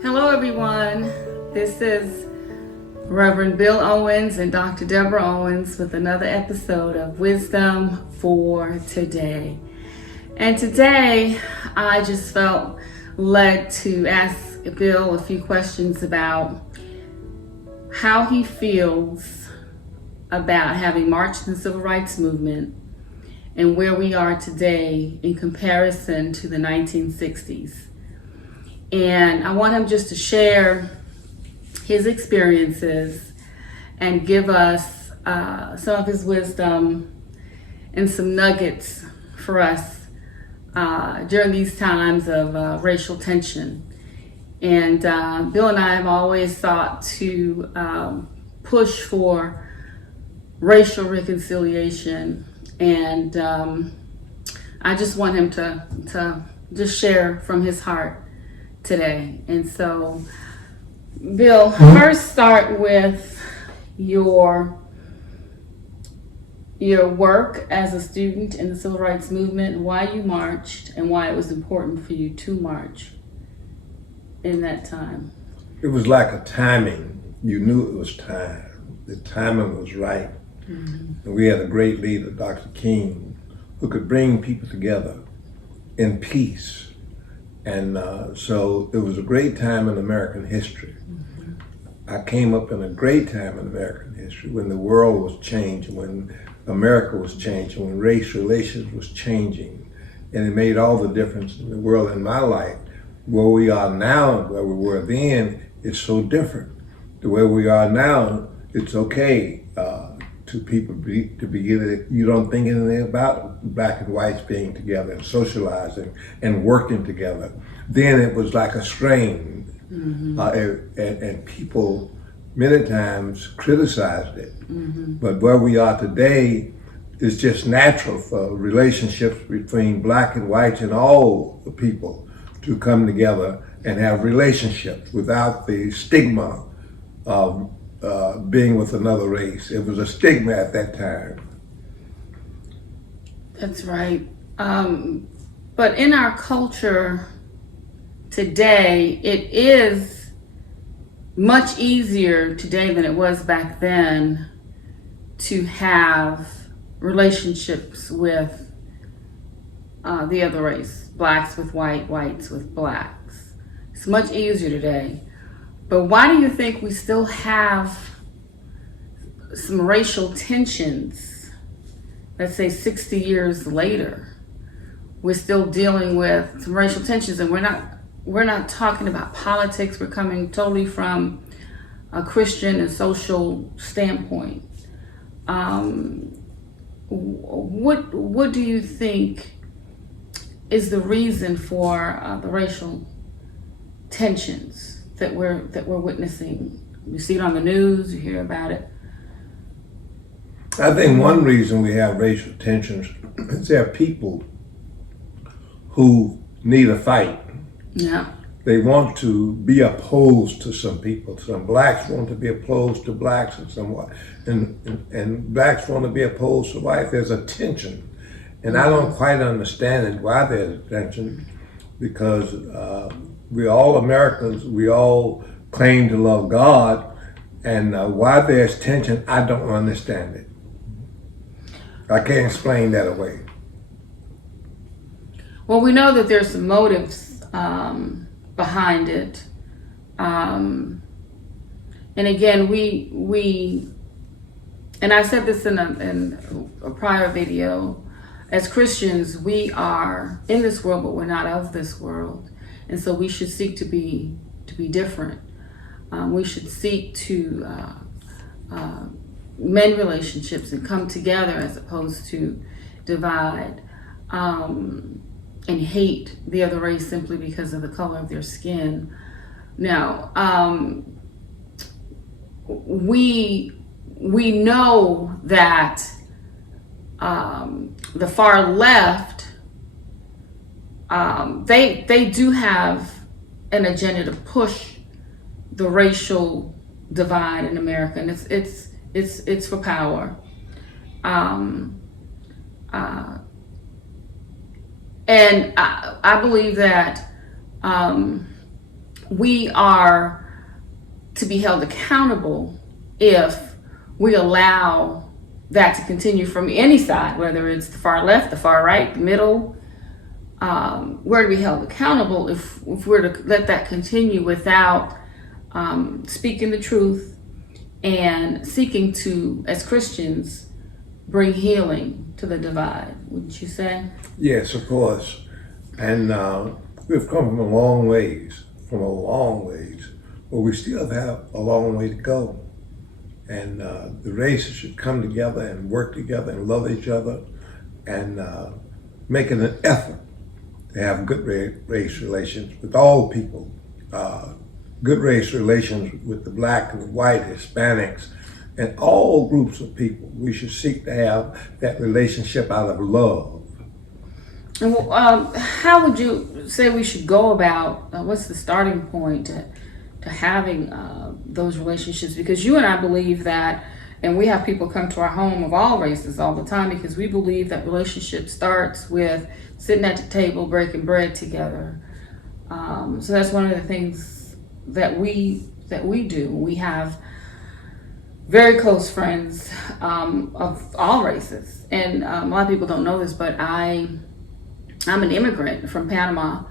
Hello everyone, this is Reverend Bill Owens and Dr. Deborah Owens with another episode of Wisdom for Today. And today I just felt led to ask Bill a few questions about how he feels about having marched in the Civil Rights Movement and where we are today in comparison to the 1960s. And I want him just to share his experiences and give us some of his wisdom and some nuggets for us during these times of racial tension. And Bill and I have always sought to push for racial reconciliation. And I just want him to just share from his heart today. And so, Bill, first start with your work as a student in the Civil Rights Movement, why you marched, and why it was important for you to march in that time. It was like a timing. You knew it was time. The timing was right. Mm-hmm. And we had a great leader, Dr. King, who could bring people together in peace. And so it was a great time in American history. Mm-hmm. I came up in a great time in American history when the world was changing, when America was changing, when race relations was changing. And it made all the difference in the world. In my life, where we are now and where we were then is so different. The way we are now, it's okay to people to be you don't think anything about black and whites being together and socializing and working together. Then it was like a strain, mm-hmm. And people many times criticized it. Mm-hmm. But where we are today is just natural for relationships between black and whites and all the people to come together and have relationships without the stigma of being with another race. It was a stigma at that time. That's right. But in our culture today, it is much easier today than it was back then to have relationships with the other race, blacks with whites with blacks. It's much easier today. But why do you think we still have some racial tensions, let's say 60 years later? We're still dealing with some racial tensions, and we're not talking about politics. We're coming totally from a Christian and social standpoint. What do you think is the reason for the racial tensions that we're witnessing? You see it on the news, you hear about it. I think one reason we have racial tensions is there are people who need a fight. Yeah. They want to be opposed to some people. Some blacks want to be opposed to blacks and blacks want to be opposed to whites. There's a tension. And I don't quite understand why there's a tension, because we're all Americans, we all claim to love God, and why there's tension, I don't understand it. I can't explain that away. Well, we know that there's some motives behind it. And again, we and I said this in a prior video, as Christians, we are in this world, but we're not of this world. And so we should seek to be different. We should seek to mend relationships and come together as opposed to divide and hate the other race simply because of the color of their skin. Now, we know that the far left, they do have an agenda to push the racial divide in America, and it's for power. And I believe that we are to be held accountable if we allow that to continue from any side, whether it's the far left, the far right, the middle. We're to be held accountable if we're to let that continue without speaking the truth and seeking to, as Christians, bring healing to the divide, wouldn't you say? Yes, of course. And we've come from a long ways, but we still have a long way to go. And the races should come together and work together and love each other and making an effort to have good race relations with all people, good race relations with the black and the white, Hispanics, and all groups of people. We should seek to have that relationship out of love. And how would you say we should go about, what's the starting point to having those relationships? Because you and I believe that, and we have people come to our home of all races all the time, because we believe that relationship starts with sitting at the table, breaking bread together. So that's one of the things that we do. We have very close friends of all races, and a lot of people don't know this, but I'm an immigrant from Panama.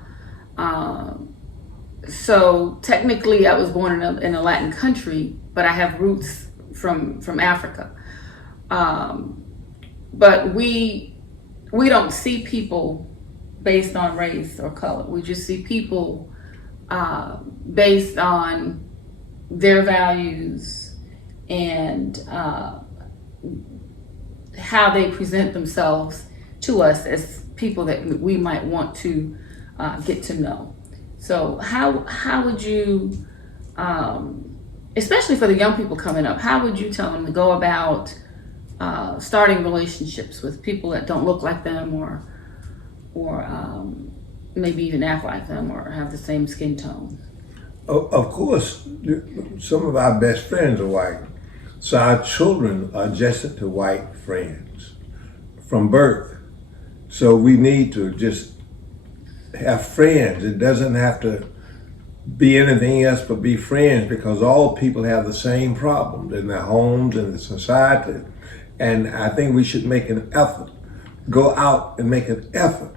So technically I was born in a Latin country, but I have roots from Africa. But we don't see people based on race or color. We just see people based on their values and how they present themselves to us as people that we might want to get to know. So how would you, especially for the young people coming up, how would you tell them to go about starting relationships with people that don't look like them or maybe even act like them or have the same skin tone? Of course, some of our best friends are white. So our children are adjusted to white friends from birth. So we need to just have friends. It doesn't have to be anything else but be friends, because all people have the same problems in their homes and the society. And I think we should make an effort, go out and make an effort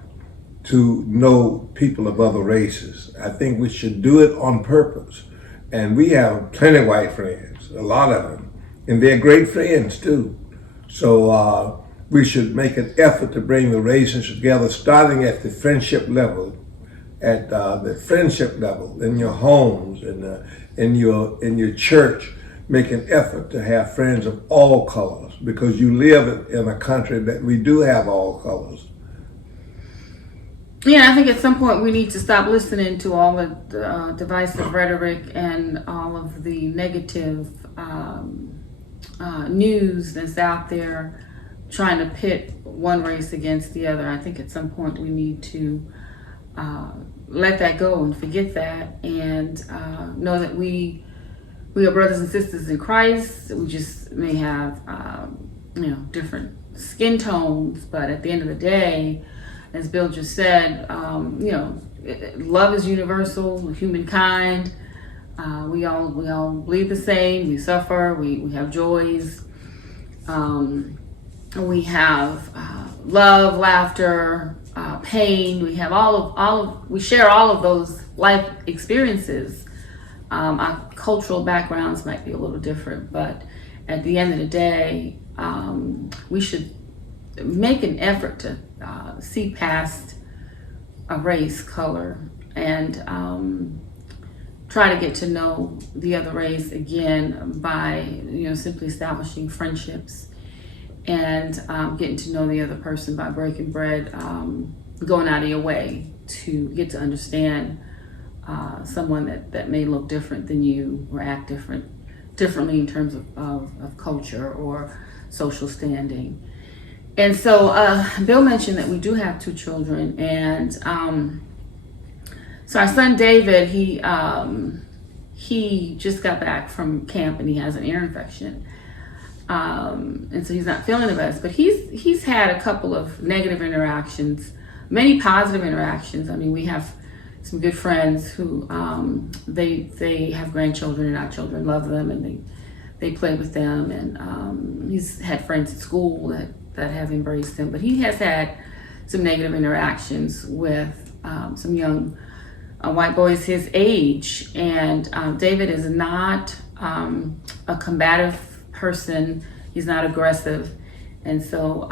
to know people of other races. I think we should do it on purpose. And we have plenty of white friends, a lot of them, and they're great friends too. So we should make an effort to bring the races together, starting at the friendship level, in your homes and in your church. Make an effort to have friends of all colors, because you live in a country that we do have all colors. Yeah, I think at some point we need to stop listening to all the divisive rhetoric and all of the negative news that's out there trying to pit one race against the other. I think at some point we need to let that go and forget that, and know that we are brothers and sisters in Christ. We just may have different skin tones, but at the end of the day, as Bill just said, love is universal. Humankind, we all bleed the same. We suffer. We have joys. We have love, laughter, pain. We have we share all of those life experiences. Our cultural backgrounds might be a little different, but at the end of the day, we should make an effort to see past a race, color, and try to get to know the other race again by simply establishing friendships and getting to know the other person by breaking bread, going out of your way to get to understand someone that may look different than you or act differently in terms of culture or social standing. And so Bill mentioned that we do have 2 children, and so our son David, he just got back from camp and he has an ear infection, and so he's not feeling the best. But he's had a couple of negative interactions, many positive interactions. I mean, we have some good friends who they have grandchildren, and our children love them, and they play with them. And he's had friends at school that have embraced him, but he has had some negative interactions with some young white boys his age. And David is not a combative person. He's not aggressive. And so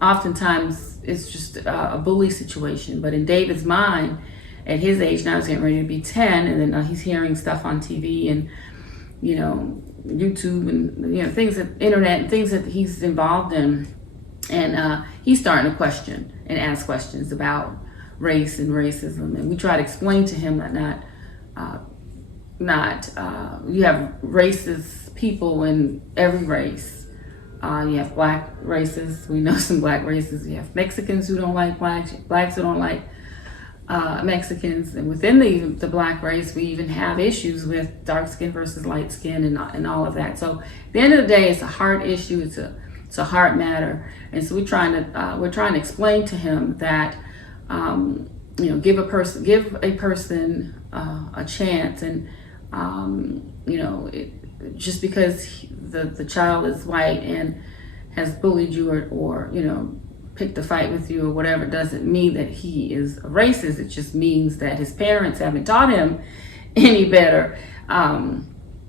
oftentimes it's just a bully situation. But in David's mind, at his age now, he's getting ready to be 10, and then he's hearing stuff on TV and, YouTube and, things that, internet and things that he's involved in. And he's starting to question and ask questions about race and racism. And we try to explain to him that you have racist people in every race. You have black races. We know some black races. You have Mexicans who don't like blacks who don't like Mexicans. And within the black race, we even have issues with dark skin versus light skin and all of that. So at the end of the day, it's a heart issue. It's a heart matter. And so we're trying to explain to him that give a person a chance, and just because the child is white and has bullied you or picked a fight with you or whatever, doesn't mean that he is a racist. It just means that his parents haven't taught him any better.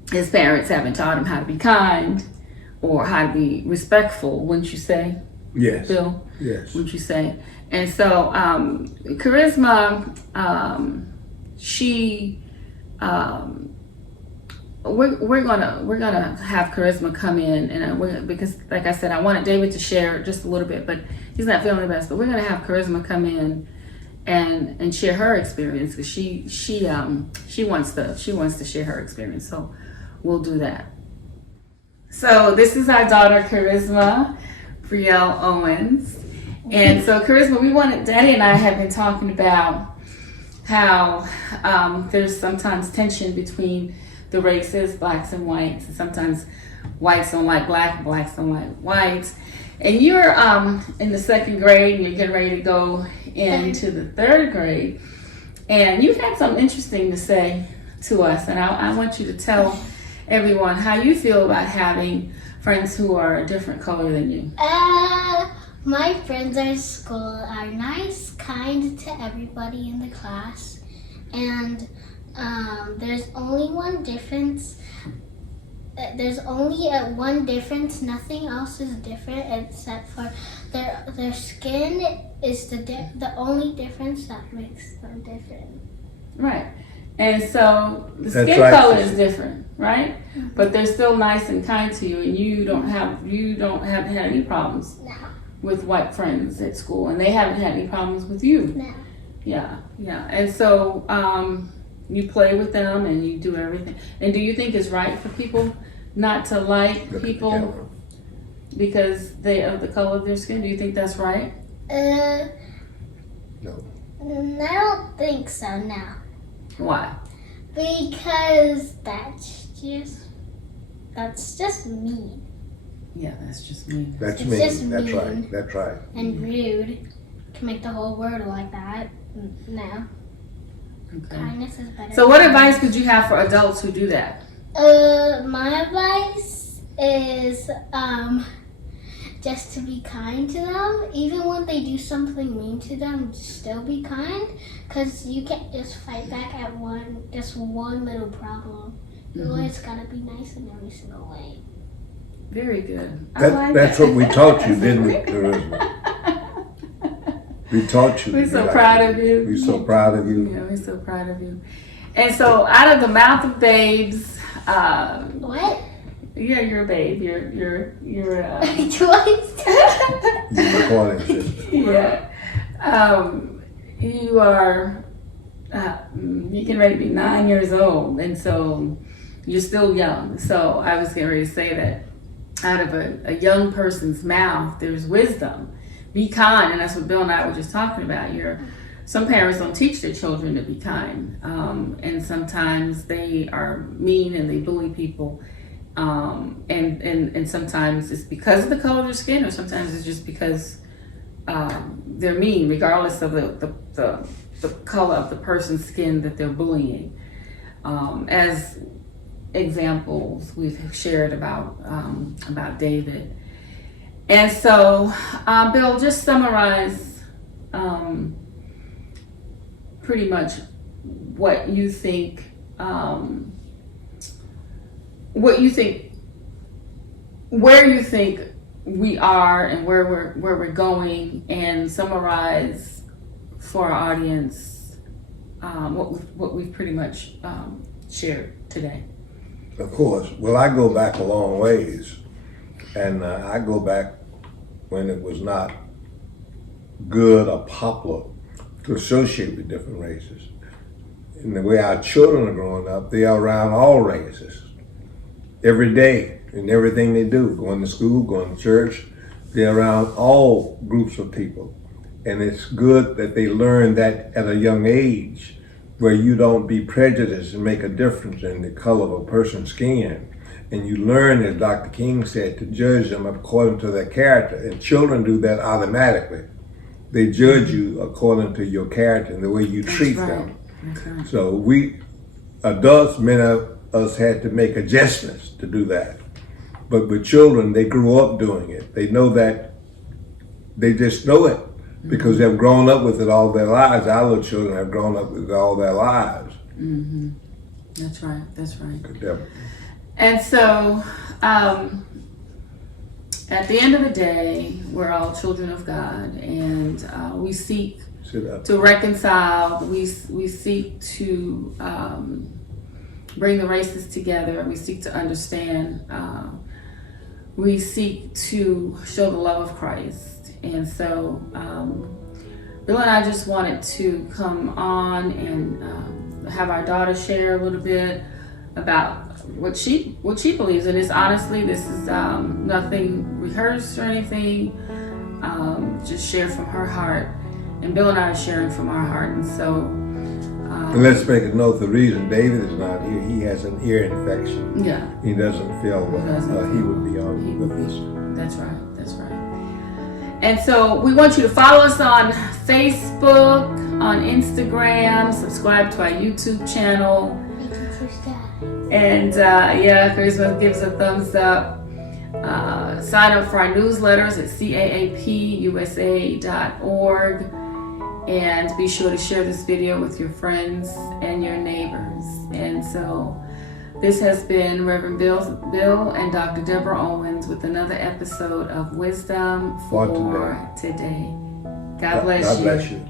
His parents haven't taught him how to be kind or how to be respectful, wouldn't you say? Yes. Bill? Yes. Wouldn't you say? And so Charisma, she we're gonna have Charisma come in, and because like I said, I wanted David to share just a little bit, but he's not feeling the best. But we're gonna have Charisma come in and share her experience, because she wants to share her experience. So we'll do that. So this is our daughter Charisma Brielle Owens, and so Charisma, Daddy and I have been talking about how there's sometimes tension between the races, blacks and whites, and sometimes whites don't like black, blacks don't like whites. And you're in the 2nd grade, and you're getting ready to go into the 3rd grade, and you had something interesting to say to us, and I want you to tell everyone how you feel about having friends who are a different color than you. My friends at school are nice, kind to everybody in the class, and there's only one difference. There's only one difference. Nothing else is different except for their skin is the only difference that makes them different. Right. And so the That's skin right. color is different, right? Mm-hmm. But they're still nice and kind to you, and you don't have had any problems with white friends at school, and they haven't had any problems with you. No. Yeah. And so you play with them and you do everything. And do you think it's right for people not to like people because they of the color of their skin? Do you think that's right? No. I don't think so, no. Why? Because that's just mean. Yeah, that's just mean. That's It's mean. just That's mean. right. That's right. And rude to make the whole world like that. No. Okay. Kindness is better. So what advice would you have for adults who do that? My advice is just to be kind to them. Even when they do something mean to them, still be kind. Because you can't just fight back at one little problem. You always gotta be nice in every single way. Very good. That's what we taught you, didn't we, Charisma? We taught you. We're so proud of you. We're so proud of you. Yeah, we're so proud of you. And so, out of the mouth of babes, What? yeah, you're a babe. You're Do I? You recording this. yeah. You are. You can ready to be 9 years old, and so you're still young. So I was getting ready to say that out of a young person's mouth, there's wisdom. Be kind, and that's what Bill and I were just talking about. Some parents don't teach their children to be kind, and sometimes they are mean and they bully people, and sometimes it's because of the color of their skin, or sometimes it's just because they're mean, regardless of the color of the person's skin that they're bullying. As examples we've shared about David. And so, Bill, just summarize pretty much what you think, where you think we are and where we're going, and summarize for our audience what we've pretty much shared today. Of course. Well, I go back a long ways, and I go back when it was not good or popular to associate with different races. And the way our children are growing up, they are around all races every day in everything they do, going to school, going to church. They're around all groups of people. And it's good that they learn that at a young age, where you don't be prejudiced and make a difference in the color of a person's skin. And you learn, as Dr. King said, to judge them according to their character. And children do that automatically. They judge you according to your character and the way you treat them. Okay. So we adults, many of us had to make adjustments to do that. But with children, they grew up doing it. They know that, they just know it because they've grown up with it all their lives. Our little children have grown up with it all their lives. Mm-hmm. That's right. That's right. Good devil. And so, at the end of the day, we're all children of God, and we seek to reconcile. We seek to bring the races together. We seek to understand. We seek to show the love of Christ. And so, Bill and I just wanted to come on and have our daughter share a little bit about what she believes, and it's honestly, this is nothing rehearsed or anything, just shared from her heart, and Bill and I are sharing from our heart. And so and let's make a note, the reason David is not here, he has an ear infection. Yeah, He doesn't feel well. He would be on with us. That's right, that's right. And so we want you to follow us on Facebook, on Instagram, subscribe to our YouTube channel. And Charisma gives a thumbs up. Sign up for our newsletters at caapusa.org. And be sure to share this video with your friends and your neighbors. And so this has been Reverend Bill and Dr. Deborah Owens with another episode of Wisdom for Today. God bless you. God bless you.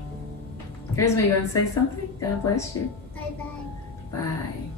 Charisma, you want to say something? God bless you. Bye-bye. Bye.